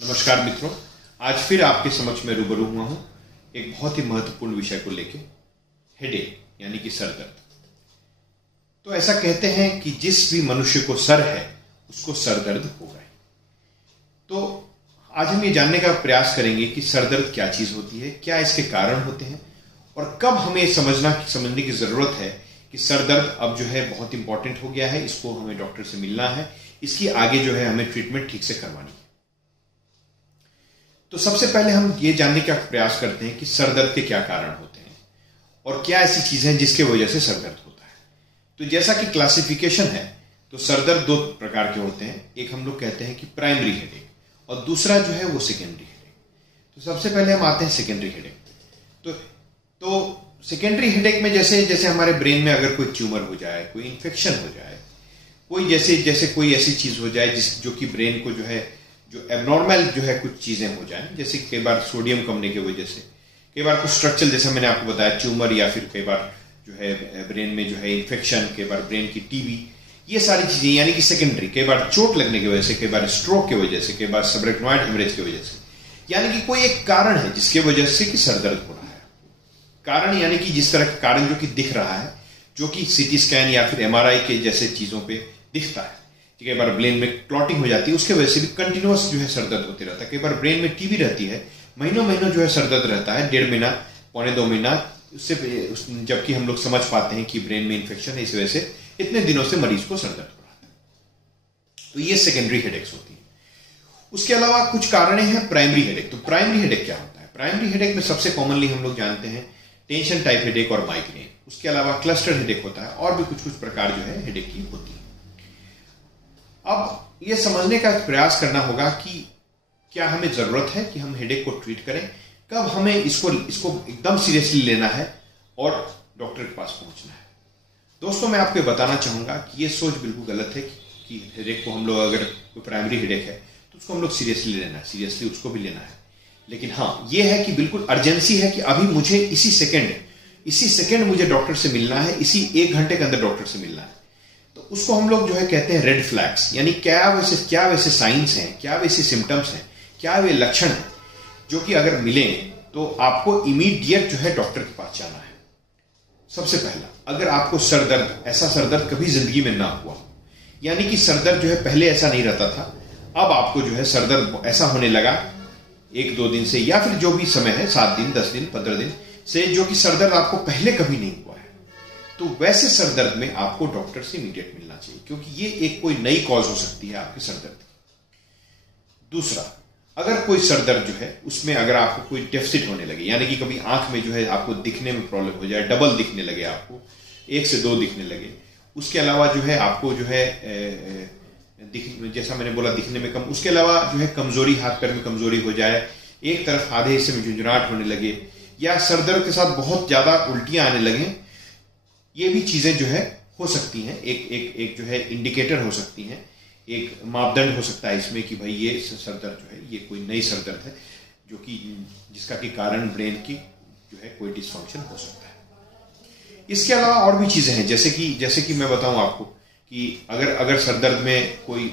नमस्कार मित्रों, आज फिर आपके समक्ष में रूबरू हुआ हूं एक बहुत ही महत्वपूर्ण विषय को लेके, हेडेक यानी कि सर दर्द। तो ऐसा कहते हैं कि जिस भी मनुष्य को सर है उसको सर दर्द होगा ही। तो आज हम ये जानने का प्रयास करेंगे कि सर दर्द क्या चीज होती है, क्या इसके कारण होते हैं और कब हमें समझने की जरूरत है कि सर दर्द अब जो है बहुत इंपॉर्टेंट हो गया है, इसको हमें डॉक्टर से मिलना है, इसकी आगे जो है हमें ट्रीटमेंट ठीक से करवानी है। तो सबसे पहले हम ये जानने का प्रयास करते हैं कि सर दर्द के क्या कारण होते हैं और क्या ऐसी चीजें हैं जिसके वजह से सर दर्द होता है। तो जैसा कि क्लासिफिकेशन है, तो सर दर्द दो प्रकार के होते हैं। एक हम लोग कहते हैं कि प्राइमरी हेडेक और दूसरा जो है वो सेकेंडरी हेडेक। तो सबसे पहले हम आते हैं सेकेंडरी हेडेक। तो सेकेंडरी हेडेक में जैसे हमारे ब्रेन में अगर कोई ट्यूमर हो जाए, कोई इन्फेक्शन हो जाए, कोई जैसे कोई ऐसी चीज हो जाए जो कि ब्रेन को जो एबनॉर्मल जो है कुछ चीजें हो जाएं, जैसे कई बार सोडियम कमने की वजह से, कई बार कुछ स्ट्रक्चरल, जैसे मैंने आपको बताया ट्यूमर, या फिर कई बार जो है ब्रेन में जो है इन्फेक्शन, कई बार ब्रेन की टीबी, ये सारी चीजें यानी कि सेकेंडरी, कई बार चोट लगने की वजह से, कई बार स्ट्रोक की वजह से, कई बार सबरेक्नोइड हेमरेज की वजह से, यानी कि कोई एक कारण है जिसके वजह से कि सर दर्द हो रहा है। कारण यानी कि जिस तरह का कारण जो कि दिख रहा है, जो कि सीटी स्कैन या फिर एमआरआई के जैसे चीजों पे दिखता है। कई बार ब्रेन में क्लॉटिंग हो जाती है, उसके वजह से भी कंटिन्यूअस जो है सर दर्द होते रहता है। कई बार ब्रेन में टीबी रहती है, महीनों जो है सर दर्द रहता है, 1.5 महीना, 1.25 महीना, उससे जबकि हम लोग समझ पाते हैं कि ब्रेन में इन्फेक्शन है, इस वजह से इतने दिनों से मरीज को सर दर्द हो रहा है। तो ये सेकेंडरी हेडेक्स होती है। उसके अलावा कुछ कारण है प्राइमरी हेडेक। तो प्राइमरी हेडेक क्या होता है? प्राइमरी हेडेक में सबसे कॉमनली हम लोग जानते हैं टेंशन टाइप हेडेक और माइग्रेन। उसके अलावा क्लस्टर हेडेक होता है और भी कुछ प्रकार जो है हेडेक की होती है। अब यह समझने का प्रयास करना होगा कि क्या हमें जरूरत है कि हम हेडेक को ट्रीट करें, कब हमें इसको एकदम सीरियसली लेना है और डॉक्टर के पास पहुंचना है। दोस्तों, मैं आपको बताना चाहूंगा कि यह सोच बिल्कुल गलत है कि हेडेक को हम लोग, अगर कोई प्राइमरी हेडेक है तो उसको हम लोग सीरियसली लेना है, सीरियसली उसको भी लेना है। लेकिन हाँ, यह है कि बिल्कुल अर्जेंसी है कि अभी मुझे इसी सेकेंड मुझे डॉक्टर से मिलना है, इसी 1 घंटे के अंदर डॉक्टर से मिलना है। तो उसको हम लोग जो है कहते हैं रेड फ्लैग्स, यानी क्या वैसे साइंस हैं, क्या वैसे सिम्टम्स हैं, क्या वे लक्षण हैं जो कि अगर मिले तो आपको इमीडिएट जो है डॉक्टर के पास जाना है। सबसे पहला, अगर आपको सर दर्द, ऐसा सर दर्द कभी जिंदगी में ना हुआ, यानी कि सर दर्द जो है पहले ऐसा नहीं रहता था, अब आपको जो है सर दर्द ऐसा होने लगा 1-2 दिन से, या फिर जो भी समय है, 7 दिन, 10 दिन, 15 दिन से, जो कि सर दर्द आपको पहले कभी नहीं हुआ है, तो वैसे सर दर्द में आपको डॉक्टर से इमीडिएट मिलना चाहिए, क्योंकि ये एक कोई नई कॉज हो सकती है आपके सर दर्द की। दूसरा, अगर कोई सर दर्द जो है उसमें अगर आपको कोई डेफिसिट होने लगे, यानी कि कभी आंख में जो है आपको दिखने में प्रॉब्लम हो जाए, डबल दिखने लगे, आपको 1 से 2 दिखने लगे, उसके अलावा जो है आपको जो है जैसा मैंने बोला दिखने में कम, उसके अलावा जो है कमजोरी, हाथ पैर में कमजोरी हो जाए, एक तरफ आधे हिस्से में झुंझुनाहट होने लगे, या सर दर्द के साथ बहुत ज्यादा उल्टियां आने लगे, ये भी चीजें जो है हो सकती हैं, एक जो है इंडिकेटर हो सकती हैं, एक मापदंड हो सकता है इसमें कि भाई ये सर दर्द जो है ये कोई नई सर दर्द है, जो कि जिसका कि कारण ब्रेन की जो है कोई डिसफंक्शन हो सकता है। इसके अलावा और भी चीजें हैं, जैसे कि मैं बताऊं आपको कि अगर सर दर्द में कोई